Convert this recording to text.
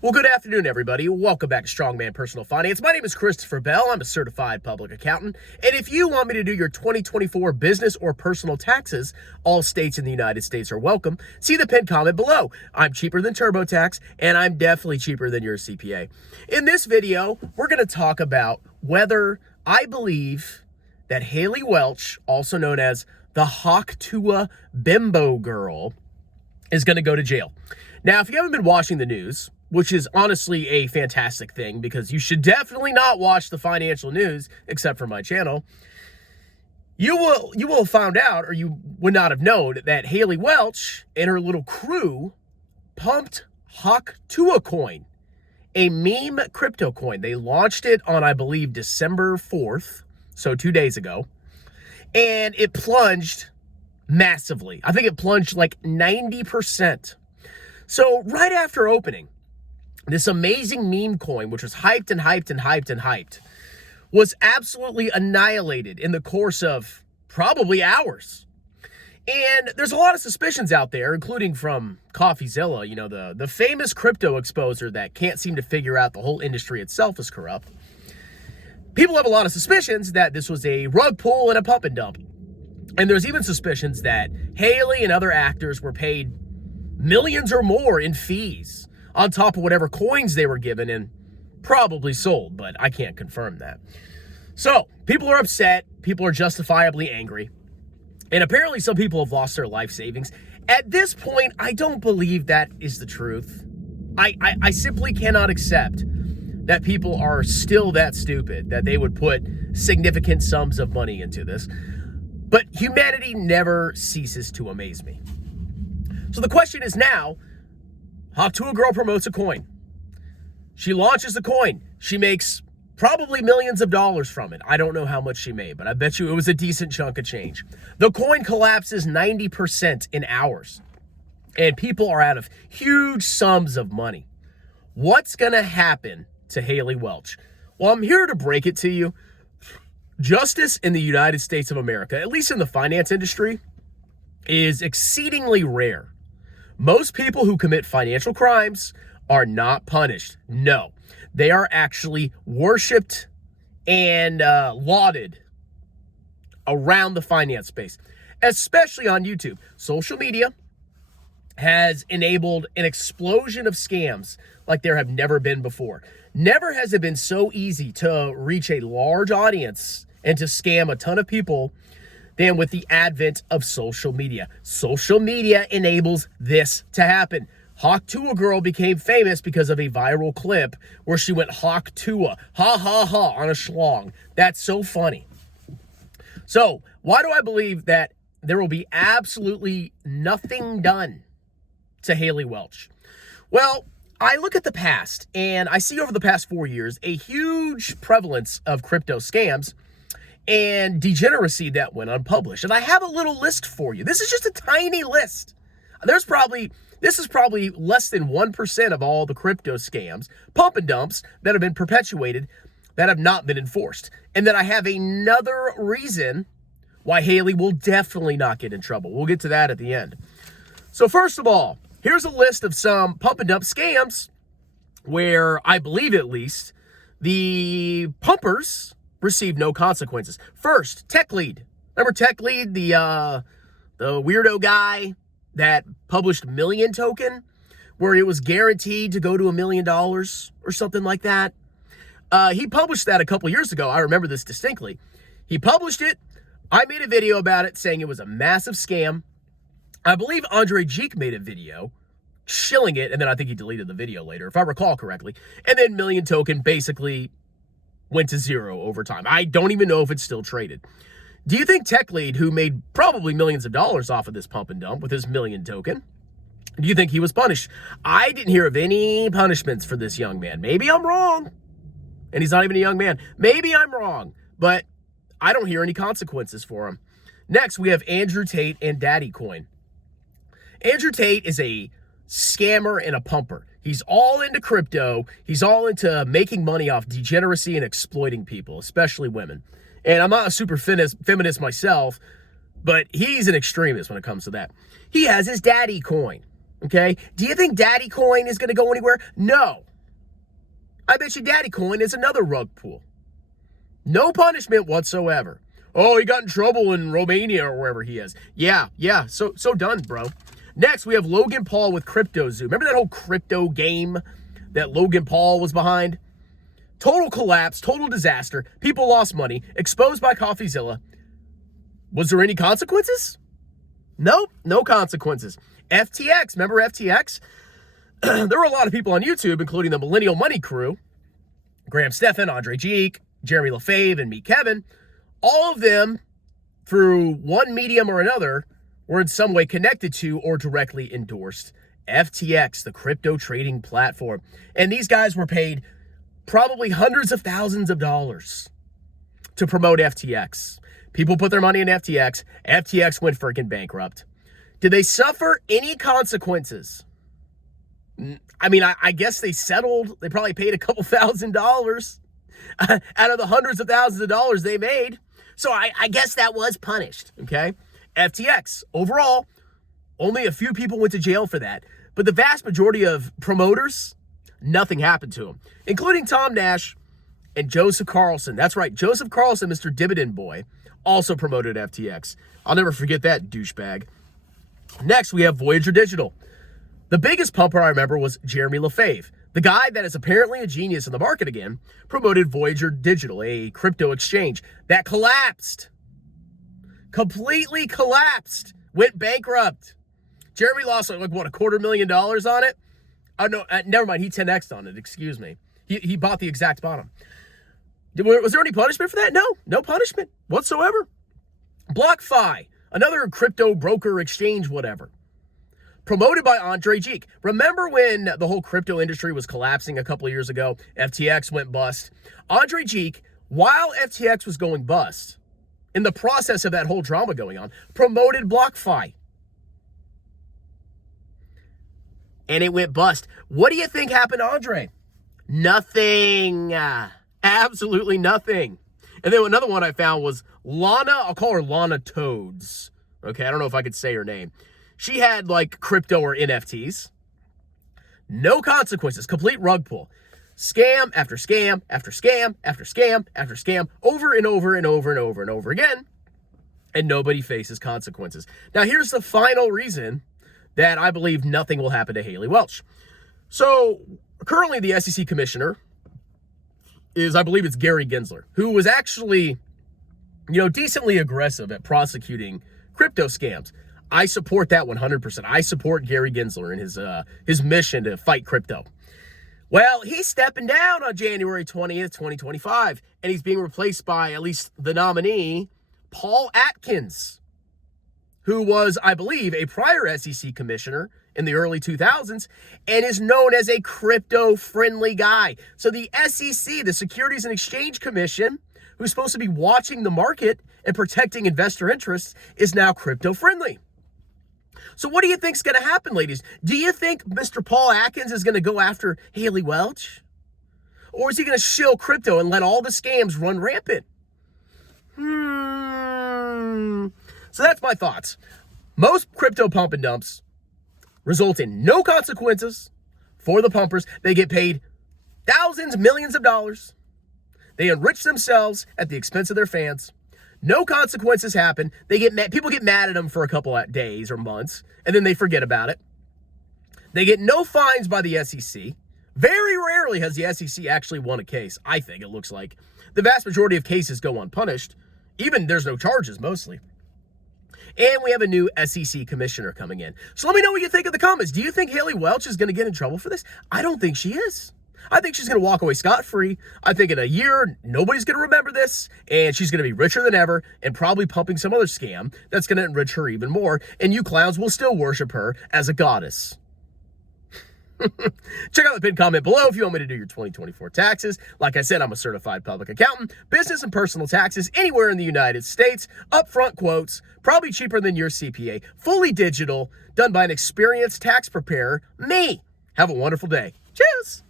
Well, good afternoon, everybody. Welcome back to Strongman Personal Finance. My name is Christopher Bell. I'm a certified public accountant. And if you want me to do your 2024 business or personal taxes, all states in the United States are welcome. See the pinned comment below. I'm cheaper than TurboTax, and I'm definitely cheaper than your CPA. In this video, we're going to talk about whether I believe that Haley Welch, also known as the Hawk Tuah bimbo girl, is going to go to jail. Now, if you haven't been watching the news, which is honestly a fantastic thing because you should definitely not watch the financial news except for my channel, you will have found out, or you would not have known, that Haley Welch and her little crew pumped Hawk Tuah coin, a meme crypto coin. They launched it on, I believe, December 4th, so 2 days ago, and it plunged massively. I think it plunged like 90%. So right after opening, this amazing meme coin, which was hyped and hyped and hyped and hyped, was absolutely annihilated in the course of probably hours. And there's a lot of suspicions out there, including from CoffeeZilla, the famous crypto exposer that can't seem to figure out the whole industry itself is corrupt. People have a lot of suspicions that this was a rug pull and a pump and dump. And there's even suspicions that Haley and other actors were paid millions or more in fees on top of whatever coins they were given and probably sold, but I can't confirm that. So, people are upset. People are justifiably angry. And apparently some people have lost their life savings. At this point, I don't believe that is the truth. I simply cannot accept that people are still that stupid, that they would put significant sums of money into this. But humanity never ceases to amaze me. So the question is now, Hawk Tuah girl promotes a coin. She launches the coin. She makes probably millions of dollars from it. I don't know how much she made, but I bet you it was a decent chunk of change. The coin collapses 90% in hours, and people are out of huge sums of money. What's going to happen to Haley Welch? Well, I'm here to break it to you. Justice in the United States of America, at least in the finance industry, is exceedingly rare. Most people who commit financial crimes are not punished. No, they are actually worshipped and lauded around the finance space, especially on YouTube. Social media has enabled an explosion of scams like there have never been before. Never has it been so easy to reach a large audience and to scam a ton of people than with the advent of social media. Social media enables this to happen. Hawk Tuah girl became famous because of a viral clip where she went Hawk Tuah, ha ha ha, on a schlong. That's so funny. So why do I believe that there will be absolutely nothing done to Haley Welch? Well, I look at the past and I see over the past 4 years a huge prevalence of crypto scams and degeneracy that went unpublished. And I have a little list for you. This is just a tiny list. This is probably less than 1% of all the crypto scams, pump and dumps that have been perpetuated that have not been enforced. And then I have another reason why Haley will definitely not get in trouble. We'll get to that at the end. So first of all, here's a list of some pump and dump scams where I believe at least the pumpers received no consequences. First, Tech Lead. Remember Tech Lead, the weirdo guy that published Million Token, where it was guaranteed to go to $1 million or something like that? He published that a couple years ago. I remember this distinctly. He published it. I made a video about it saying it was a massive scam. I believe Andre Jeek made a video shilling it, and then I think he deleted the video later, if I recall correctly. And then Million Token basically went to zero over time. I don't even know if it's still traded. Do you think Tech Lead, who made probably millions of dollars off of this pump and dump with his Million Token, do you think he was punished? I didn't hear of any punishments for this young man. Maybe I'm wrong. And he's not even a young man. Maybe I'm wrong, but I don't hear any consequences for him. Next, we have Andrew Tate and Daddy Coin. Andrew Tate is a scammer and a pumper. He's all into crypto. He's all into making money off degeneracy and exploiting people, especially women. And I'm not a super feminist myself, but he's an extremist when it comes to that. He has his Daddy Coin, okay? Do you think Daddy Coin is going to go anywhere? No. I bet you Daddy Coin is another rug pull. No punishment whatsoever. Oh, he got in trouble in Romania or wherever he is. Yeah, so done, bro. Next, we have Logan Paul with Crypto Zoo. Remember that whole crypto game that Logan Paul was behind? Total collapse, total disaster. People lost money, exposed by CoffeeZilla. Was there any consequences? Nope, no consequences. FTX, remember FTX? There were a lot of people on YouTube, including the Millennial Money crew, Graham Stephan, Andre Geek, Jeremy LaFave, and me, Kevin. All of them, through one medium or another, were in some way connected to or directly endorsed FTX, the crypto trading platform. And these guys were paid probably hundreds of thousands of dollars to promote FTX. People put their money in FTX. FTX went freaking bankrupt. Did they suffer any consequences? I mean, I guess they settled. They probably paid a couple $1,000 out of the hundreds of thousands of dollars they made. So I guess that was punished, okay? FTX, overall, only a few people went to jail for that. But the vast majority of promoters, nothing happened to them, including Tom Nash and Joseph Carlson. That's right, Joseph Carlson, Mr. Dividend Boy, also promoted FTX. I'll never forget that douchebag. Next, we have Voyager Digital. The biggest pumper I remember was Jeremy LaFave. The guy that is apparently a genius in the market again promoted Voyager Digital, a crypto exchange that collapsed. Completely collapsed. Went bankrupt. Jeremy lost like what, $250,000 on it? Oh, no, never mind. He 10x'd on it. Excuse me. He bought the exact bottom. Was there any punishment for that? No punishment whatsoever. BlockFi, another crypto broker exchange, whatever. Promoted by Andre Geek. Remember when the whole crypto industry was collapsing a couple of years ago? FTX went bust. Andre Geek, while FTX was going bust, in the process of that whole drama going on, promoted BlockFi. And it went bust. What do you think happened to Andre? Nothing. Absolutely nothing. And then another one I found was Lana. I'll call her Lana Toads. Okay, I don't know if I could say her name. She had like crypto or NFTs. No consequences. Complete rug pull. Scam after scam after scam after scam after scam over and over and over and over and over again. And nobody faces consequences. Now here's the final reason that I believe nothing will happen to Haley Welch. So currently the SEC commissioner is, I believe it's Gary Gensler, who was actually, decently aggressive at prosecuting crypto scams. I support that 100%. I support Gary Gensler and his mission to fight crypto. Well, he's stepping down on January 20th, 2025, and he's being replaced by at least the nominee, Paul Atkins, who was, I believe, a prior SEC commissioner in the early 2000s and is known as a crypto-friendly guy. So the SEC, the Securities and Exchange Commission, who's supposed to be watching the market and protecting investor interests, is now crypto-friendly. So what do you think's going to happen, ladies? Do you think Mr. Paul Atkins is going to go after Haley Welch? Or is he going to shill crypto and let all the scams run rampant? So that's my thoughts. Most crypto pump and dumps result in no consequences for the pumpers. They get paid thousands, millions of dollars. They enrich themselves at the expense of their fans. No consequences happen. They get mad. People get mad at them for a couple of days or months, and then they forget about it. They get no fines by the SEC. Very rarely has the SEC actually won a case, I think it looks like. The vast majority of cases go unpunished. Even there's no charges, mostly. And we have a new SEC commissioner coming in. So let me know what you think in the comments. Do you think Haley Welch is going to get in trouble for this? I don't think she is. I think she's going to walk away scot-free. I think in a year, nobody's going to remember this, and she's going to be richer than ever and probably pumping some other scam that's going to enrich her even more, and you clowns will still worship her as a goddess. Check out the pinned comment below if you want me to do your 2024 taxes. Like I said, I'm a certified public accountant. Business and personal taxes anywhere in the United States. Upfront quotes, probably cheaper than your CPA. Fully digital, done by an experienced tax preparer, me. Have a wonderful day. Cheers.